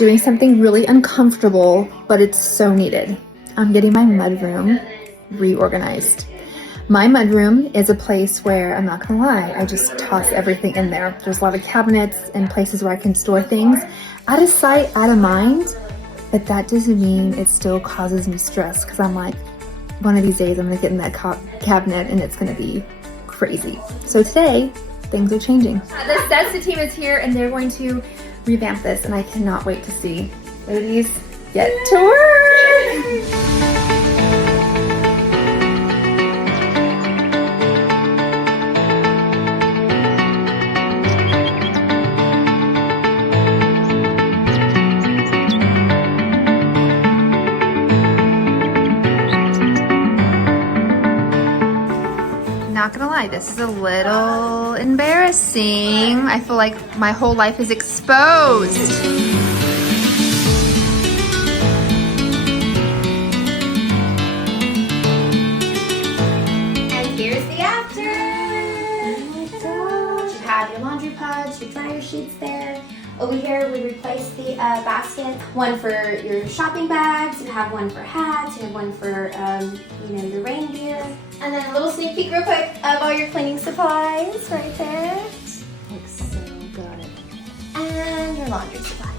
doing something really uncomfortable, but it's so needed. I'm getting my mudroom reorganized. My mudroom is a place where, I'm not gonna lie, I just toss everything in there. There's a lot of cabinets and places where I can store things. Out of sight, out of mind, but that doesn't mean it still causes me stress, because I'm like, one of these days I'm gonna get in that cabinet and it's gonna be crazy. So today, things are changing. The Cesta team is here and they're going to revamp this, and I cannot wait to see. Ladies, get to work! Not gonna lie, this is a little embarrassing. I feel like my whole life is exposed. And here's the after. Oh my gosh. You have your laundry pods, your dryer sheets there. Over here, we replaced the baskets. One for your shopping bags, you have one for hats, you have one for, your rain gear. And then a little sneak peek real quick of all your cleaning supplies right there. Looks so good. And your laundry supplies.